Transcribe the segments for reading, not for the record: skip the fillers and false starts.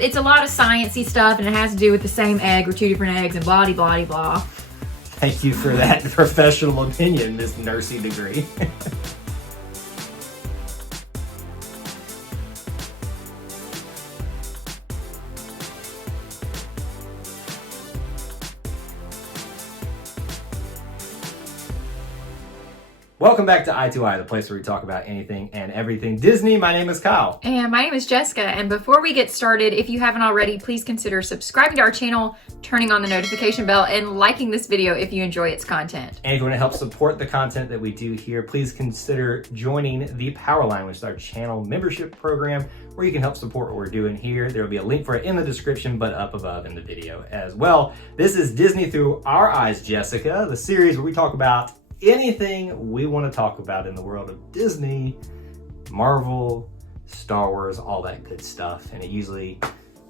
It's a lot of sciencey stuff, and it has to do with the same egg or two different eggs and blah, blah, blah. Thank you for that professional opinion, Miss Nursey Degree. Welcome back to Eye2Eye, the place where we talk about anything and everything Disney. My name is Kyle. And my name is Jessica. And before we get started, if you haven't already, please consider subscribing to our channel, turning on the notification bell, and liking this video if you enjoy its content. And if you want to help support the content that we do here, please consider joining the Powerline, which is our channel membership program, where you can help support what we're doing here. There will be a link for it in the description, but up above in the video as well. This is Disney Through Our Eyes, Jessica, the series where we talk about anything we want to talk about in the world of Disney, Marvel, Star Wars, all that good stuff. And it usually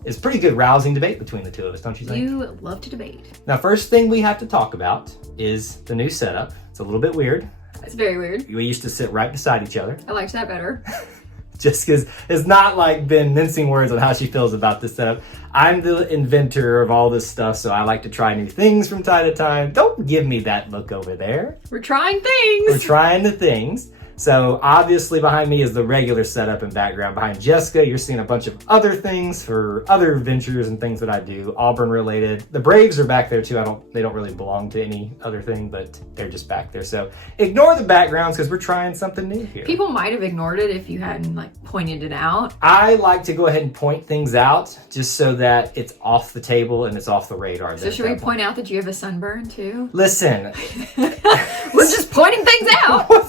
is pretty good rousing debate between the two of us, don't you think? You love to debate. Now, first thing we have to talk about is the new setup. It's a little bit weird. It's very weird. We used to sit right beside each other. I liked that better. Jessica's has not like been mincing words on how she feels about this setup. I'm the inventor of all this stuff, so I like to try new things from time to time. Don't give me that look over there. We're trying things. We're trying the things. So obviously behind me is the regular setup and background. Behind Jessica, you're seeing a bunch of other things for other ventures and things that I do, Auburn related. The Braves are back there too. They don't really belong to any other thing, but they're just back there. So ignore the backgrounds because we're trying something new here. People might have ignored it if you hadn't like pointed it out. I like to go ahead and point things out just so that it's off the table and it's off the radar. So should we point out that you have a sunburn too? Listen. We're just pointing things out. What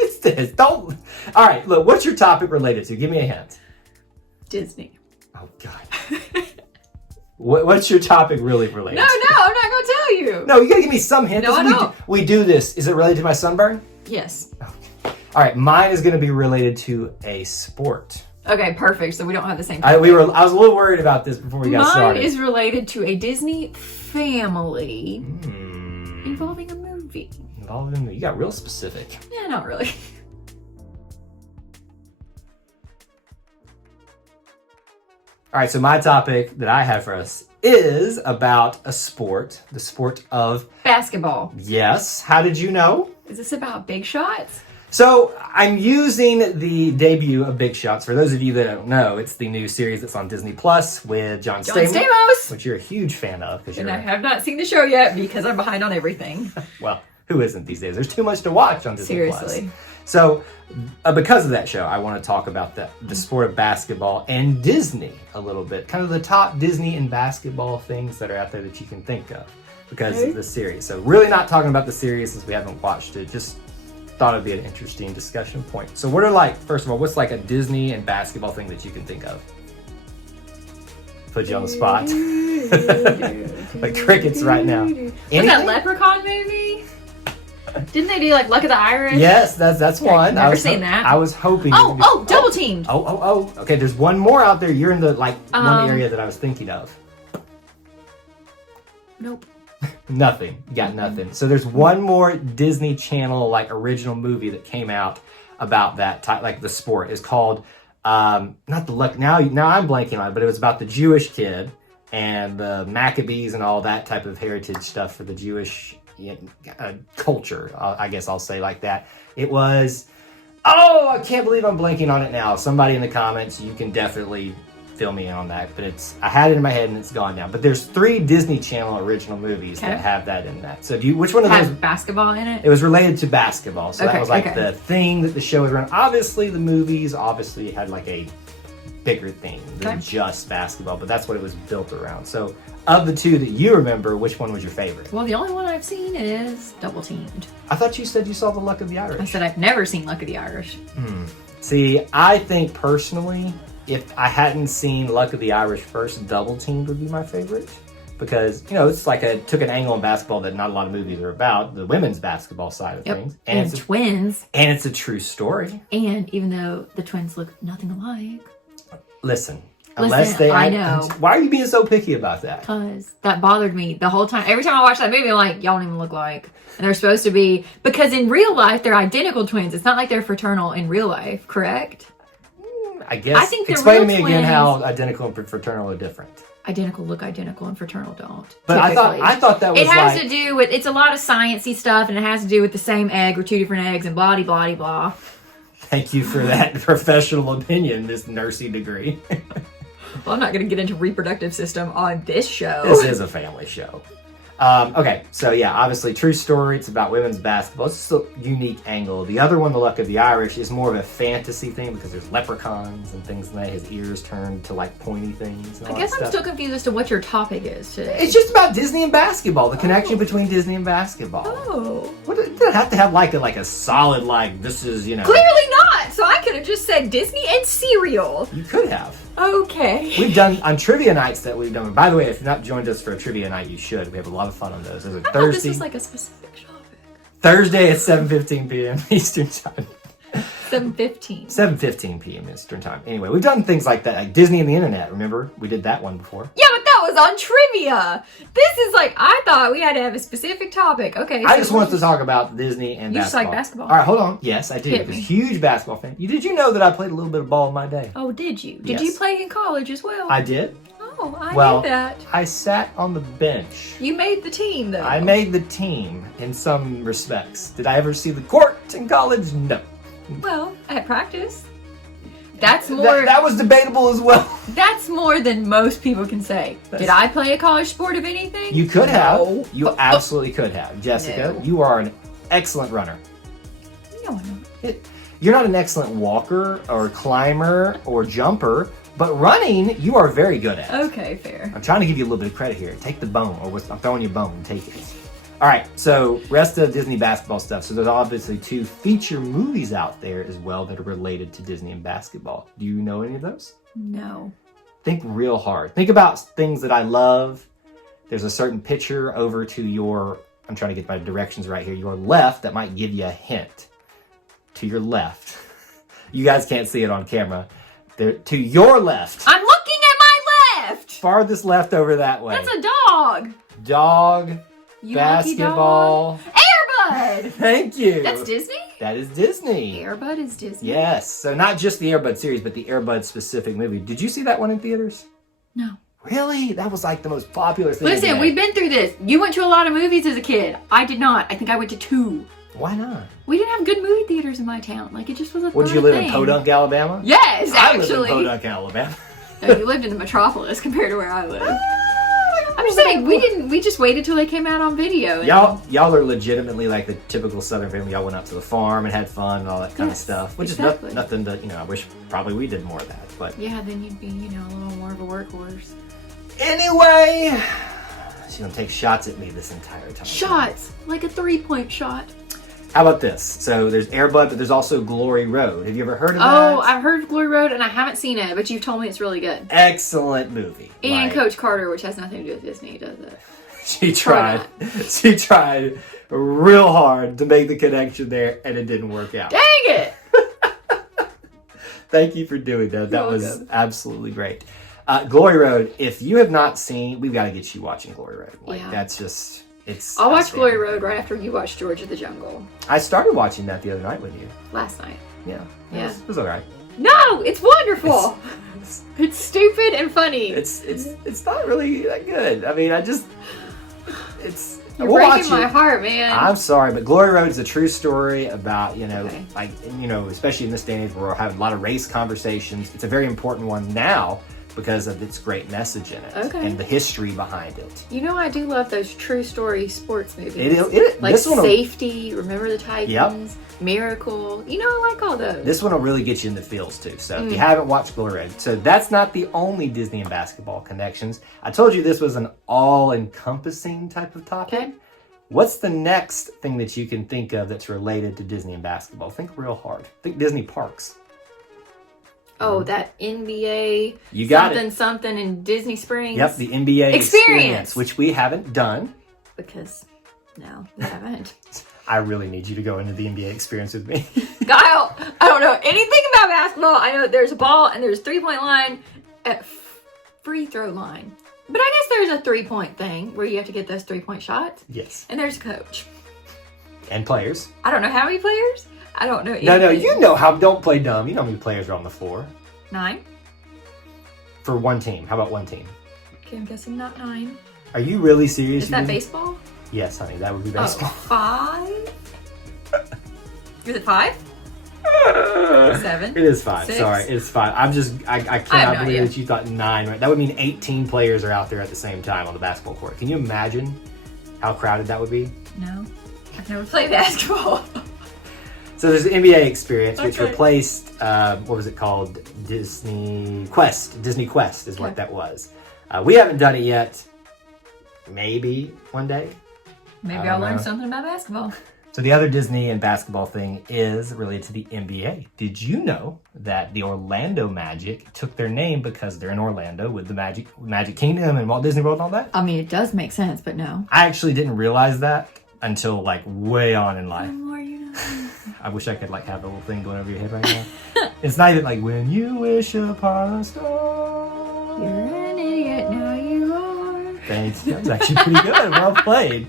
is this? Don't. All right, look, what's your topic related to? Give me a hint. Disney. Oh, God. What's your topic really related No, to? I'm not going to tell you. No, you got to give me some hint. No, I don't. We do this. Is it related to my sunburn? Yes. Okay. All right, mine is going to be related to a sport. Okay, perfect. So we don't have the same I topic. was a little worried about this before we got started. Mine is related to a Disney family involving a movie. You got real specific. Yeah, not really. All right, so my topic that I have for us is about a sport, the sport of Basketball. Yes. How did you know? Is this about big shots? So I'm using the debut of Big Shots. For those of you that don't know, it's the new series that's on Disney Plus with John Stamos, which you're a huge fan of. And I have not seen the show yet because I'm behind on everything. Well, who isn't these days? There's too much to watch on Disney Seriously. Plus. So because of that show, I want to talk about the sport of basketball and Disney a little bit. Kind of the top Disney and basketball things that are out there that you can think of because of the series. So really not talking about the series since we haven't watched it. Just thought it'd be an interesting discussion point. So what are first of all, what's like a Disney and basketball thing that you can think of? Put you on the spot. Like crickets right now. Was that Leprechaun movie? Didn't they do like Luck of the Irish? Yes, that's one. Never seen that. I was hoping. Double Teamed. Oh. Okay, there's one more out there. You're in the one area that I was thinking of. Nope. Nothing. You got nothing. So there's one more Disney Channel original movie that came out about that type, the sport. Is called not the Luck. Now I'm blanking on it, but it was about the Jewish kid and the Maccabees and all that type of heritage stuff for the Jewish culture. I guess I'll say like that. It was. Oh, I can't believe I'm blanking on it now. Somebody in the comments, you can definitely fill me in on that, but I had it in my head and it's gone now. But there's 3 Disney Channel original movies that have that in that. So which one of those? Has basketball in it? It was related to basketball. So that was the thing that the show was around. Obviously the movies had a bigger theme than just basketball, but that's what it was built around. So of the 2 that you remember, which one was your favorite? Well, the only one I've seen is Double Teamed. I thought you said you saw the Luck of the Irish. I said I've never seen Luck of the Irish. See, I think personally, if I hadn't seen Luck of the Irish first, Double Teamed would be my favorite. Because, it's took an angle in basketball that not a lot of movies are about, the women's basketball side of things. And twins. And it's a true story. And even though the twins look nothing alike. Listen, unless they... I know. Why are you being so picky about that? Because that bothered me the whole time. Every time I watch that movie, I'm like, y'all don't even look alike. And they're supposed to be... Because in real life, they're identical twins. It's not like they're fraternal in real life, correct? I guess. I think they're explain to real me again twins. how identical and fraternal are different. Identical look identical and fraternal don't. But I thought that was it has like, to do with, it's a lot of sciencey stuff, and it has to do with the same egg or two different eggs and blah blah blah. Thank you for that professional opinion, Miss Nursey degree. Well, I'm not going to get into reproductive system on this show. This is a family show. Okay, so yeah, obviously true story. It's about women's basketball. It's just a unique angle. The other one, The Luck of the Irish, is more of a fantasy thing because there's leprechauns and things like that. His ears turn to like pointy things. And all I guess that I'm stuff. still confused as to what your topic is today. It's just about Disney and basketball. The connection between Disney and basketball. Oh. What it doesn't have to have like a solid like this is Clearly not! So I could have just said Disney and cereal. You could have. Okay. We've done on trivia nights that we've done. By the way, if you've not joined us for a trivia night, you should. We have a lot of fun on those. There's a I thought Thursday. this was like a specific topic. Thursday at 7:15 p.m. Eastern Time. 7:15. 7:15 p.m. Eastern Time. Anyway, we've done things like that, like Disney and the Internet. Remember, we did that one before. Yeah, but that was on trivia. This is like, I thought we had to have a specific topic. Okay. I just wanted to talk about Disney and You just basketball. like basketball? All right, hold on. Yes, I do. Hit I'm a me. huge basketball fan. Did you know that I played a little bit of ball in my day? Oh, did you? Did Yes. you play in college as well? I did. Oh, I Well, knew that. I sat on the bench. You made the team, though. I made the team in some respects. Did I ever see the court in college? No. Well, at practice. That's more. That was debatable as well. That's more than most people can say. Did I play a college sport of anything? You could have. No. You absolutely could have. Jessica, No. you are an excellent runner. No, I'm not. You're not an excellent walker or climber or jumper, but running, you are very good at. Okay, fair. I'm trying to give you a little bit of credit here. Take the bone, or I'm throwing you a bone. Take it. All right, so rest of Disney basketball stuff. So there's obviously 2 feature movies out there as well that are related to Disney and basketball. Do you know any of those? No. Think real hard. Think about things that I love. There's a certain picture over to your, I'm trying to get my directions right here, your left that might give you a hint. To your left. You guys can't see it on camera. There, to your left. I'm looking at my left! Farthest left over that way. That's a dog! Dog, You lucky basketball. dog. Airbud! Thank you. That's Disney? That is Disney. Airbud is Disney? Yes. So not just the Airbud series, but the Airbud specific movie. Did you see that one in theaters? No. Really? That was like the most popular thing. Listen, today. we've been through this. You went to a lot of movies as a kid. I did not. I think I went to 2. Why not? We didn't have good movie theaters in my town. Like, it just was a Would not you a live thing. in Podunk, Alabama? Yes, I live actually. in Podunk, Alabama. No, you lived in the metropolis compared to where I live. I'm just saying, we just waited till they came out on video. and- Y'all are legitimately like the typical Southern family. Y'all went out to the farm and had fun and all that kind of Yes, stuff. Which exactly. is nothing to, I wish probably we did more of that. But Yeah, then you'd be, a little more of a workhorse. anyway, she's going to take shots at me this entire time. Shots! Like a 3-point shot. How about this? So there's Airbud, but there's also Glory Road. Have you ever heard of that? Oh, I've heard of Glory Road and I haven't seen it, but you've told me it's really good. Excellent movie. And Like, Coach Carter, which has nothing to do with Disney, does it? She tried. She tried real hard to make the connection there, and it didn't work out. Dang it! Thank you for doing that. That You're was welcome. absolutely great. Glory Road. If you have not seen, we've got to get you watching Glory Road. Like Yeah. that's just it's. I'll watch outstanding. Glory Road right after you watch George of the Jungle. I started watching that the other night with you. Last night. Yeah. Yeah. It was all right. No! It's wonderful! It's It's stupid and funny. it's not really that good. I mean, it's. You're we'll breaking watch my it. heart, man. I'm sorry, but Glory Road is a true story about, Okay. especially in this day and age where we're having a lot of race conversations. It's a very important one now because of its great message in it Okay. and the history behind it. I do love those true story sports movies. Like This one will, Safety, Remember the Titans, Miracle. I like all those. this one will really get you in the feels too. So Mm. if you haven't watched Glory Road, so that's not the only Disney and basketball connections. I told you this was an all-encompassing type of topic. Okay. What's the next thing that you can think of that's related to Disney and basketball? Think real hard. Think Disney parks. Oh, that NBA You got something it. something in Disney Springs. Yep, the NBA experience, which we haven't done. Because no, we haven't. I really need you to go into the NBA experience with me. Kyle, I don't know anything about basketball. I know there's a ball and there's a 3-point line, at free throw line. But I guess there's a 3-point thing where you have to get those 3-point shots. Yes. And there's a coach. And players. I don't know how many players. I don't know. No, anything. you know how, don't play dumb. You know how many players are on the floor. 9? For one team. How about one team? Okay, I'm guessing not 9. Are you really serious? Is that baseball? Yes, honey, that would be Oh, baseball. 5? Is it 5? 7? It is 5. 6? Sorry, it's 5. I have cannot no believe idea. that you thought 9. Right? That would mean 18 players are out there at the same time on the basketball court. Can you imagine how crowded that would be? No. I've never played basketball. So there's an NBA experience which Okay. replaced, what was it called? Disney Quest. Disney Quest is what Okay. that was. We haven't done it yet. Maybe one day. Maybe I I'll don't learn know. something about basketball. So the other Disney and basketball thing is related to the NBA. Did you know that the Orlando Magic took their name because they're in Orlando with the Magic Kingdom and Walt Disney World and all that? I mean, it does make sense, but no. I actually didn't realize that until like way on in The life. more you know. I wish I could like have a little thing going over your head right now. It's not even like when you wish upon a star. You're an idiot, now you are. Thanks. That was actually pretty good. Well played.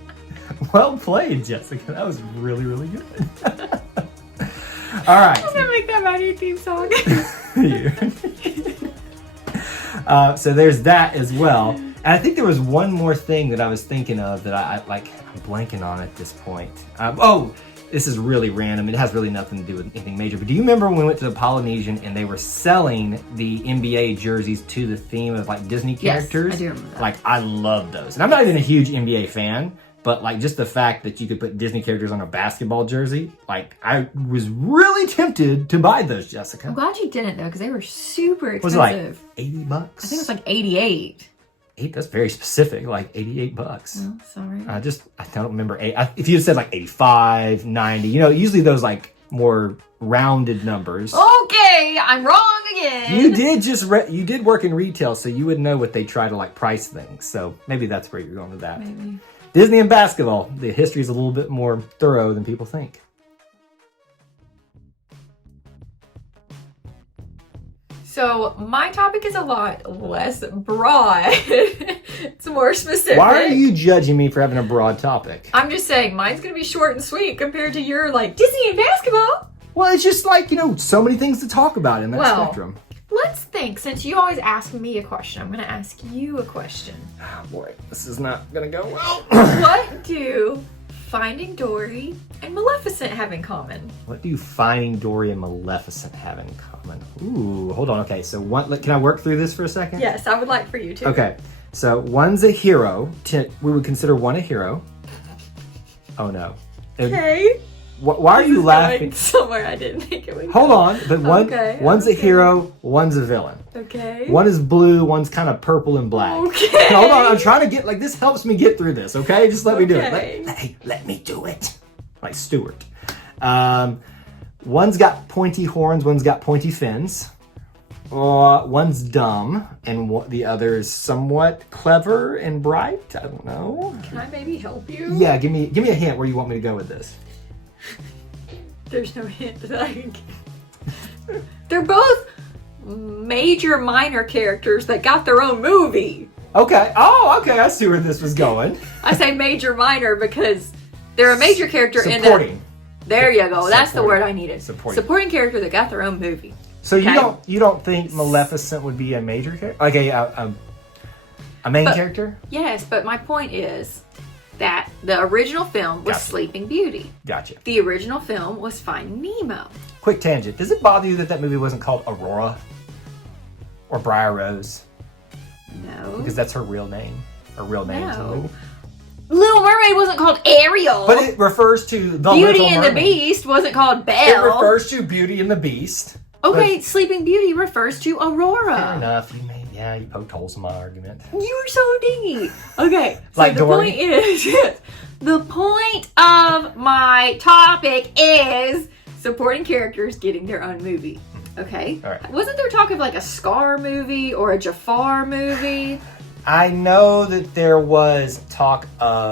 Well played, Jessica. That was really, really good. All right. I'm gonna make that my new theme song. So there's that as well. And I think there was one more thing that I was thinking of that I'm blanking on at this point. This is really random. It has really nothing to do with anything major. But do you remember when we went to the Polynesian and they were selling the NBA jerseys to the theme of like Disney characters? Yes, I do remember that. Like I love those. And I'm not even a huge NBA fan, but like just the fact that you could put Disney characters on a basketball jersey, like I was really tempted to buy those, I'm Jessica. glad you didn't though, because they were super Was expensive. it like $80? I think it was like 88. That's very specific, like $88. Oh, sorry. I don't remember. If you had said like 85, 90, usually those like more rounded numbers. Okay, I'm wrong again. You did you did work in retail, so you would know what they try to like price things. So maybe that's where you're going with that. Maybe. Disney and basketball, the history is a little bit more thorough than people think. So my topic is a lot less broad. It's more specific. Why are you judging me for having a broad topic? I'm just saying mine's gonna be short and sweet compared to your like Disney and basketball. Well, it's just like, so many things to talk about in that Well, spectrum. Let's think. Since you always ask me a question, I'm gonna ask you a question. Oh boy, this is not gonna go well. What do Finding Dory and Maleficent have in common? What do Finding Dory and Maleficent have in common? Ooh, hold on. Okay, so can I work through this for a second? Yes, I would like for you to. Okay, so one's a hero. We would consider one a hero. Oh no. Okay. Why are you Going laughing? somewhere I didn't think it would. Hold on, but one's a okay. hero, one's a villain. Okay. One is blue, one's kind of purple and black. Okay. Hold on, I'm trying to get, this helps me get through this, okay? Just let me do Okay. it. Let me do it. Like Stuart. One's got pointy horns, one's got pointy fins. One's dumb, and the other is somewhat clever and bright. I don't know. Can I maybe help you? Yeah, give me a hint where you want me to go with this. There's no hint that I can give. They're both major minor characters that got their own movie. Okay. Oh, okay. I see where this was going. I say major minor because they're a major character in Supporting. There you go. That's the Supporting. word I needed. Supporting. character that got their own movie. So Okay. you don't think Maleficent would be a major character, like a main character? Yes, but my point is that the original film was Gotcha. Sleeping Beauty. Gotcha. The original film was Finding Nemo. Quick tangent. Does it bother you that movie wasn't called Aurora or Briar Rose? No. Because that's her real name. Her real name. No. Little Mermaid wasn't called Ariel. But it refers to the Beauty Little and the Mermaid. Beast wasn't called It Belle. refers to Beauty and the Beast. Okay, Sleeping Beauty refers to Aurora. Fair enough. You poked holes in my argument. You were so dingy. Okay, so Like the Dory? point is, the point of my topic is supporting characters getting their own movie. Okay? All right. Wasn't there talk of like a Scar movie or a Jafar movie? I know that there was talk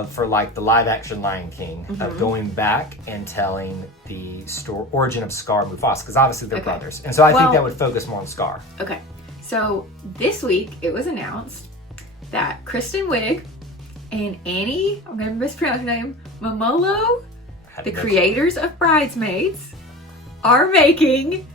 for like the live action Lion King of going back and telling the origin of Scar and Mufasa, because obviously they're Okay. brothers. And so I think Well- that would focus more on Scar. Okay, so this week it was announced that Kristen Wiig and Annie, I'm going to mispronounce her name, Momolo, How do the you know? creators of Bridesmaids, are making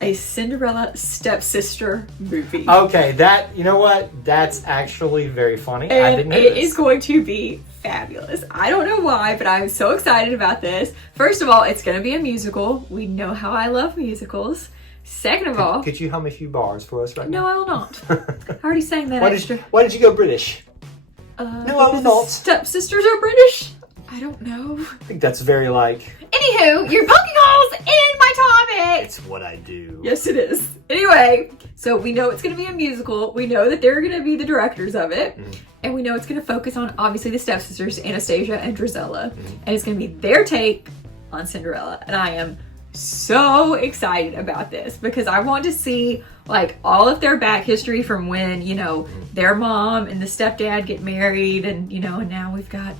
a Cinderella stepsister movie. Okay, that, you know what? That's actually very funny. I And didn't know it this. is going to be fabulous. I don't know why, but I'm so excited about this. First of all, it's going to be a musical. We know how I love musicals. Second of all, Could you hum a few bars for us right no, now? I will not. I already sang that Why extra. why did you go British? No, I will because not. Stepsisters are British. I don't know. I think that's very like, Anywho, you're poking holes in my topic. it's what I do. Yes, it is. Anyway, so we know it's going to be a musical. We know that they're going to be the directors of it. And we know it's going to focus on, obviously, the stepsisters, Anastasia and Drizella. And it's going to be their take on Cinderella. And I am so excited about this because I want to see, like, all of their back history from when, you know, their mom and the stepdad get married. And, you know, and now we've got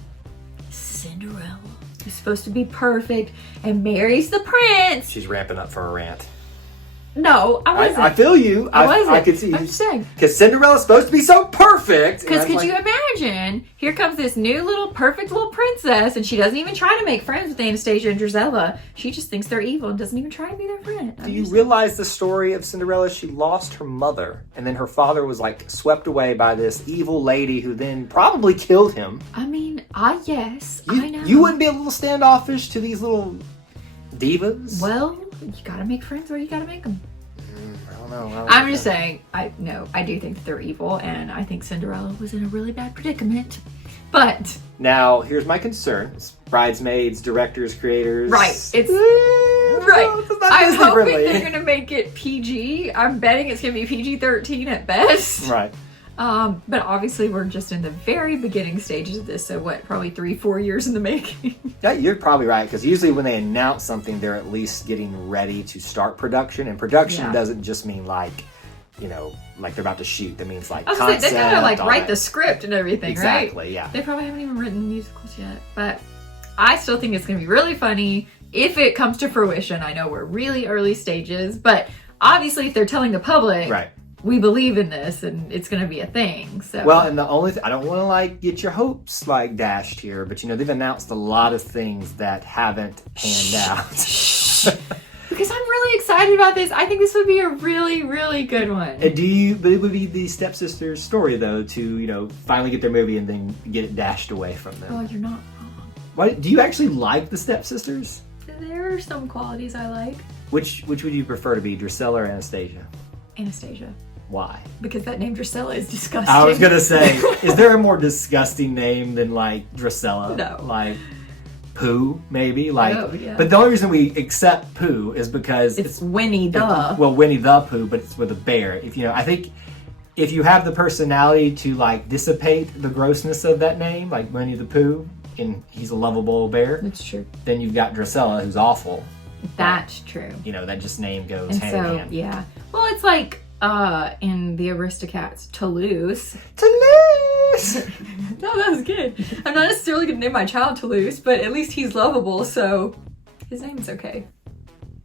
Cinderella, who's supposed to be perfect and marries the prince. She's ramping up for a rant. No, I wasn't. I feel you. I wasn't. I could see you. I'm just saying. Because Cinderella's supposed to be so perfect. Because And I was could you like, imagine? Here comes this new little perfect little princess, and she doesn't even try to make friends with Anastasia and Drizella. She just thinks they're evil and doesn't even try to be their friend. Do you realize the story of Cinderella? She lost her mother, and then her father was like swept away by this evil lady who then probably killed him. I mean, yes, You, I know. you wouldn't be a little standoffish to these little divas? Well, you gotta make friends where you gotta make them. I don't know. I'm just saying, I do think that they're evil, and I think Cinderella was in a really bad predicament. But Now, here's my concern. It's bridesmaids, directors, creators. right, it's Right. right. I'm hoping they're gonna make it PG. I'm betting it's gonna be PG-13 at best. Right. But obviously we're just in the very beginning stages of this, so what, probably 3-4 years in the making. Yeah, you're probably right, because usually when they announce something, they're at least getting ready to start production. And production Yeah. doesn't just mean like, you know, like they're about to shoot. That means like I was gonna say, concept. they gotta like all write that. the script and everything, Exactly, right? yeah. They probably haven't even written musicals yet, but I still think it's gonna be really funny if it comes to fruition. I know we're really early stages, but obviously if they're telling the public, Right. we believe in this and it's gonna be a thing. So Well, and the only I don't want to like get your hopes like dashed here, but you know they've announced a lot of things that haven't panned out. because I'm really excited about this. I think this would be a really, really good one. And but it would be the stepsisters' story though to finally get their movie and then get it dashed away from them. Oh, you're not wrong. Why do you actually like the stepsisters? There are some qualities I like. Which would you prefer to be, Drusilla or Anastasia? Anastasia. Why? Because that name Drusilla is disgusting. I was gonna say, is there a more disgusting name than like Drusilla? No. Like Pooh, maybe. Like, Oh, yeah. but the only reason we accept Pooh is because It's Winnie the. well, Winnie the Pooh, but it's with a bear. I think if you have the personality to like dissipate the grossness of that name, like Winnie the Pooh, and he's a lovable bear, That's true. then you've got Drusilla, who's awful. That's true. That just name goes And hand in so, hand. yeah. Well, it's like in the Aristocats, Toulouse. Toulouse! No, that was good. I'm not necessarily going to name my child Toulouse, but at least he's lovable, so his name's okay.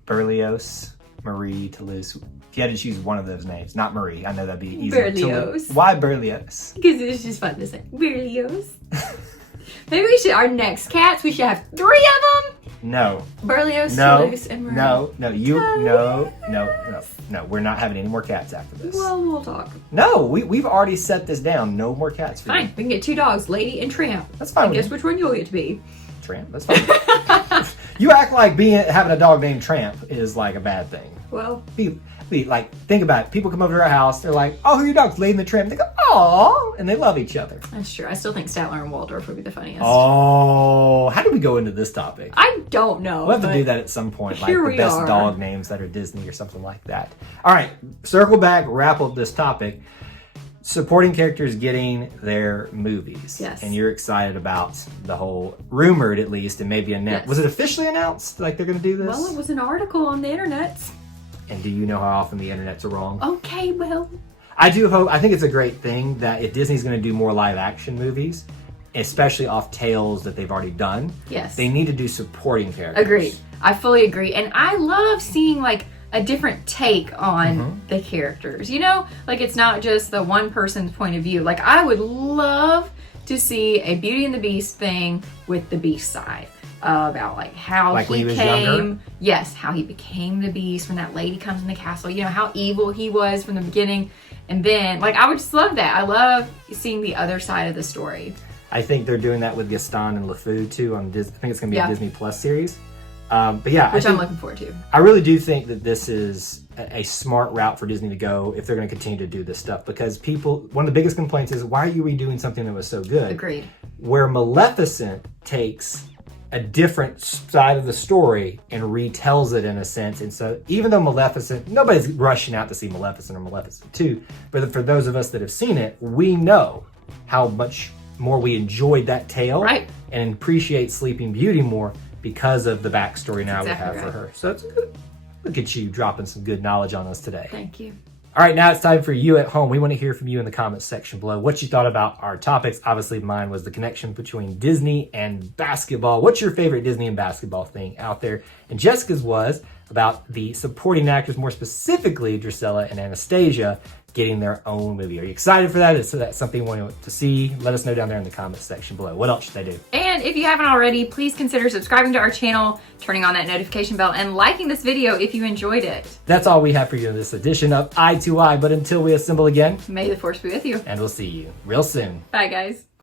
Berlioz, Marie, Toulouse. If you had to choose one of those names, not Marie, I know that'd be easy. Berlioz. Why Berlioz? Because it's just fun to say. Berlioz. Maybe we should, our next cats, we should have 3 of them. No. Berlioz, No. Toulouse, and Marie. No. We're not having any more cats after this. Well, we'll talk. No, we've already set this down. No more cats for you. Fine, we can get 2 dogs, Lady and Tramp. That's fine And with guess me. which one you'll get to be. Tramp. That's fine. You act like having a dog named Tramp is like a bad thing. Well, Like, think about it. People come over to our house. They're like, "Oh, who are your dogs?" Lady and the Tramp. They go, "Aw," and they love each other. that's true. I still think Statler and Waldorf would be the funniest. Oh, how did we go into this topic? I don't know. We'll have to but do that at some point, like here the we best are. dog names that are Disney or something like that. All right, circle back, wrap up this topic. Supporting characters getting their movies. Yes. And you're excited about the whole, rumored at least, and maybe announced. Yes. Was it officially announced, like they're going to do this? Well, it was an article on the internet. And do you know how often the internets are wrong? Okay, well, I think it's a great thing that if Disney's going to do more live action movies, especially off tales that they've already done, yes. they need to do supporting characters. Agreed. I fully agree. And I love seeing like a different take on the characters. Like it's not just the one person's point of view. Like I would love to see a Beauty and the Beast thing with the Beast side. about like how Like when he he was came. younger? Yes, how he became the Beast when that lady comes in the castle. You know how evil he was from the beginning, and then like I would just love that. I love seeing the other side of the story. I think they're doing that with Gaston and LeFou too on Disney. I think it's going to be Yeah. a Disney Plus series. But yeah, Which I I'm think- looking forward to. I really do think that this is a smart route for Disney to go if they're going to continue to do this stuff, because one of the biggest complaints is, why are you redoing something that was so good? Agreed. Where Maleficent takes a different side of the story and retells it in a sense. And so even though Maleficent, nobody's rushing out to see Maleficent or Maleficent 2, but for those of us that have seen it, we know how much more we enjoyed that tale Right. and appreciate Sleeping Beauty more because of the backstory now we exactly have right. for her. So it's good. Look at you dropping some good knowledge on us today. Thank you. All right, now it's time for you at home. We want to hear from you in the comments section below what you thought about our topics. Obviously, mine was the connection between Disney and basketball. What's your favorite Disney and basketball thing out there? And Jessica's was about the supporting actors, more specifically Drusilla and Anastasia, getting their own movie. Are you excited for that? Is that something you want to see? Let us know down there in the comments section below. What else should they do? And if you haven't already, please consider subscribing to our channel, turning on that notification bell, and liking this video if you enjoyed it. That's all we have for you in this edition of Eye to Eye. But until we assemble again, May the force be with you. and we'll see you real soon. Bye, guys.